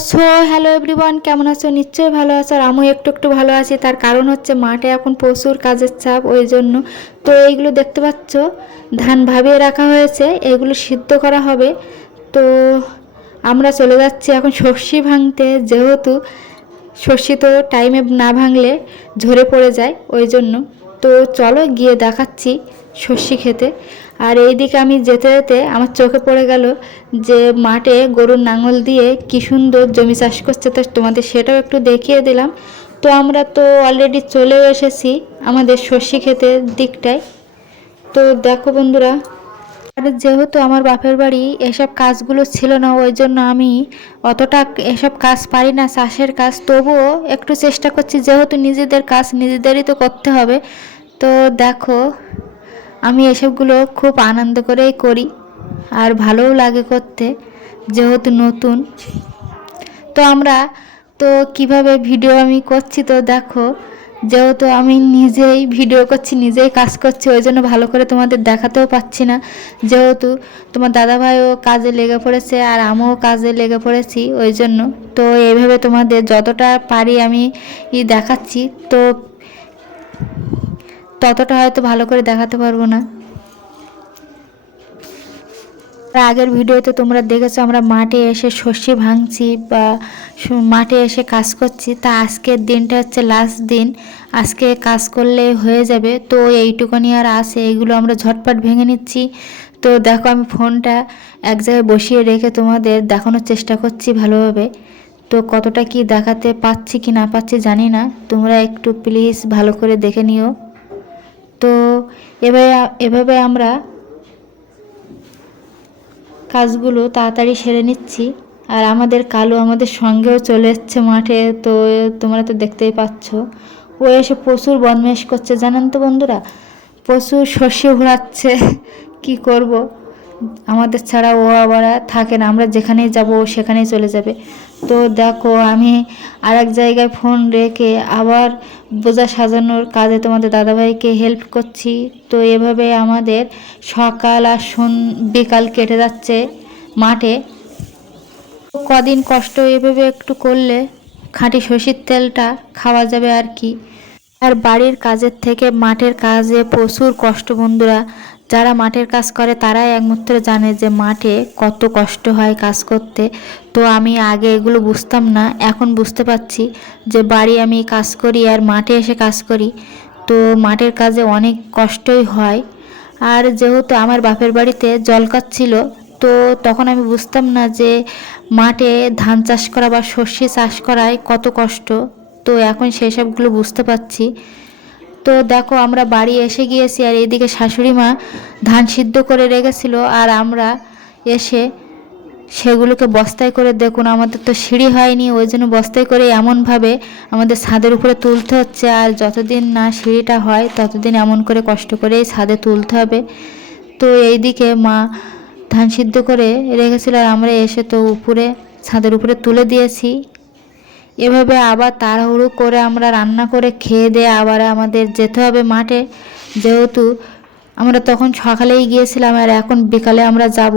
So hello everyone, কেমন আছো? নিশ্চয়ই ভালো আছো। আর আমিও একটু একটু ভালো আছি। তার কারণ হচ্ছে মাঠে এখন প্রচুর কাজের চাপ, ওই জন্য। তো এইগুলো দেখতে পাচ্ছ, ধান ভাবিয়ে রাখা হয়েছে, এগুলো সিদ্ধ করা হবে। তো আমরা চলে যাচ্ছি এখন সর্ষে ভাঙতে, যেহেতু সর্ষে তো টাইমে না ভাঙলে ঝরে পড়ে যায়, ওই জন্য। তো চলো গিয়ে দেখাচ্ছি সর্ষে খেতে। আর এইদিকে আমি যেতে যেতে আমার চোখে পড়ে গেল যে মাঠে গরুর নাঙল দিয়ে কি সুন্দর জমি চাষ করছে, তো তোমাদের সেটাও একটু দেখিয়ে দিলাম। তো আমরা তো অলরেডি চলেও এসেছি আমাদের সর্ষে ক্ষেতের দিকটায়। তো দেখো বন্ধুরা, আর যেহেতু আমার বাপের বাড়ি এসব কাজগুলো ছিল না, ওই জন্য আমি অতটা এসব কাজ পারি না, চাষের কাজ। তবুও একটু চেষ্টা করছি, যেহেতু নিজেদের কাজ নিজেদেরই তো করতে হবে। তো দেখো, আমি এসবগুলো খুব আনন্দ করেই করি, আর ভালোও লাগে করতে, যেহেতু নতুন। তো আমরা তো কিভাবে ভিডিও আমি করছি, তো দেখো, যেহেতু আমি নিজেই ভিডিও করছি, নিজেই কাজ করছি, ওই জন্য ভালো করে তোমাদের দেখাতেও পাচ্ছি না। যেহেতু তোমার দাদাভাইও কাজে লেগে পড়েছে আর আমিও কাজে লেগে পড়েছি, ওই জন্য। তো এইভাবে তোমাদের যতটা পারি আমি দেখাচ্ছি, তো ততটা হয়তো ভালো করে দেখাতে পারবো না। আগের ভিডিওতে তোমরা দেখেছো আমরা মাঠে এসে সর্ষে ভাঙছি বা মাঠে এসে কাজ করছি। তা আজকের দিনটা হচ্ছে লাস্ট দিন, আজকে কাজ করলে হয়ে যাবে। তো এইটুকুনি আর আছে, এগুলো আমরা ঝটপট ভেঙে নিচ্ছি। তো দেখো, আমি ফোনটা এক জায়গায় বসিয়ে রেখে তোমাদের দেখানোর চেষ্টা করছি ভালোভাবে। তো কতটা কি দেখাতে পাচ্ছি কি না পাচ্ছি জানি না, তোমরা একটু প্লিজ ভালো করে দেখে নিও। তো এভাবে আমরা কাজগুলো তাড়াতাড়ি সেরে নিচ্ছি। আর আমাদের কালু আমাদের সঙ্গেও চলে এসছে মাঠে, তো তোমরা তো দেখতেই পাচ্ছ। ও এসে প্রচুর বদমাইশ করছে, জানেন তো বন্ধুরা, প্রচুর সর্ষে ঘোরাচ্ছে। কি করব, আমাদের ছাড়া ও আবার থাকে না, আমরা যেখানেই যাব ও সেখানেই চলে যাবে। তো দেখো, আমি আর এক জায়গায় ফোন রেখে আবার বোঝা সাজানোর কাজে তোমাদের দাদাভাইকে হেল্প করছি। তো এভাবে আমাদের সকাল আর বিকাল কেটে যাচ্ছে মাঠে। কদিন কষ্ট এভাবে একটু করলে খাঁটি সর্ষের তেলটা খাওয়া যাবে আর কি। আর বাড়ির কাজের থেকে মাঠের কাজে প্রচুর কষ্ট বন্ধুরা। যারা মাঠের কাজ করে তারাই একমাত্র জানে যে মাঠে কত কষ্ট হয় কাজ করতে। তো আমি আগে এগুলো বুঝতাম না, এখন বুঝতে পারছি যে বাড়ি আমি কাজ করি আর মাঠে এসে কাজ করি, তো মাঠের কাজে অনেক কষ্টই হয়। আর যেহেতু আমার বাপের বাড়িতে জল কাটছিল, তো তখন আমি বুঝতাম না যে মাঠে ধান চাষ করা বা সর্ষে চাষ করায় কত কষ্ট। তো এখন সেসবগুলো বুঝতে পারছি। তো দেখো, আমরা বাড়ি এসে গিয়েছি, আর এইদিকে শাশুড়ি মা ধান সিদ্ধ করে রেখেছিল, আর আমরা এসে সেগুলোকে বস্তায় করে, দেখুন আমাদের তো সিঁড়ি হয়নি, ওই জন্য বস্তায় করে এমনভাবে আমাদের ছাদের উপরে তুলতে হচ্ছে। আর যতদিন না সিঁড়িটা হয় ততদিন এমন করে কষ্ট করেই ছাদে তুলতে হবে। তো এইদিকে মা ধান সিদ্ধ করে রেখেছিল, আর আমরা এসে তো উপরে ছাদের উপরে তুলে দিয়েছি। এভাবে আবার তাড়াহুড়ো করে আমরা রান্না করে খেয়ে দিয়ে আবার আমাদের যেতে হবে মাঠে, যেহেতু আমরা তখন সকালেই গিয়েছিলাম আর এখন বিকালে আমরা যাব।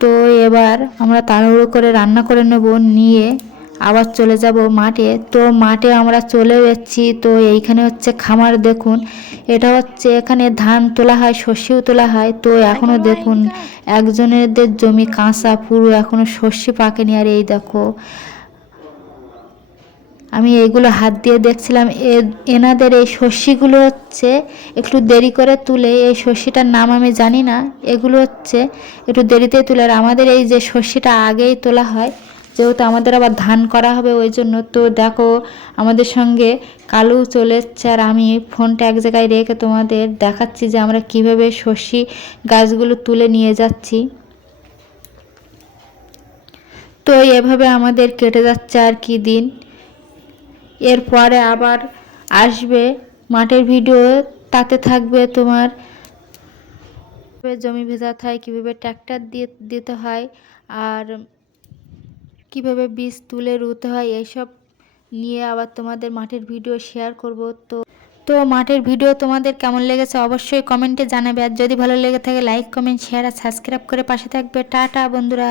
তো এবার আমরা তাড়াহুড়ো করে রান্না করে নেব, নিয়ে আবার চলে যাব মাঠে। তো মাঠে আমরা চলে এসেছি। তো এইখানে হচ্ছে খামার, দেখুন এটা হচ্ছে এখানে ধান তোলা হয়, সর্ষেও তোলা হয়। তো এখনও দেখুন একজনেদের জমি কাঁচা পুরো, এখনও সর্ষে পাকেনি। আর এই দেখো, আমি এইগুলো হাত দিয়ে দেখছিলাম, এনাদের এই সর্ষেগুলো হচ্ছে একটু দেরি করে তুলে, এই সর্ষেটার নাম আমি জানি না, এগুলো হচ্ছে একটু দেরিতে তুলে। আর আমাদের এই যে সর্ষেটা আগেই তোলা হয়, যেহেতু আমাদের আবার ধান করা হবে ওই জন্য। তো দেখো, আমাদের সঙ্গে কালু চলে এসছে, আর আমি ফোনটা এক জায়গায় রেখে তোমাদের দেখাচ্ছি যে আমরা কিভাবে সর্ষে গাছগুলো তুলে নিয়ে যাচ্ছি। তো এভাবে আমাদের কেটে যাচ্ছে আর কি দিন। এরপরে আবার আসবে মাঠের ভিডিও, তাতে থাকবে তোমার জমি ভেজাতে হয়, কীভাবে ট্র্যাক্টর দিয়ে দিতে হয়, আর কিভাবে বীজ তুলে রুতে হয়, এইসব নিয়ে আবার তোমাদের মাঠের ভিডিও শেয়ার করব। তো মাঠের ভিডিও তোমাদের কেমন লেগেছে অবশ্যই কমেন্টে জানাবে, আর যদি ভালো লেগে থাকে লাইক কমেন্ট শেয়ার আর সাবস্ক্রাইব করে পাশে থাকবে। টাটা বন্ধুরা।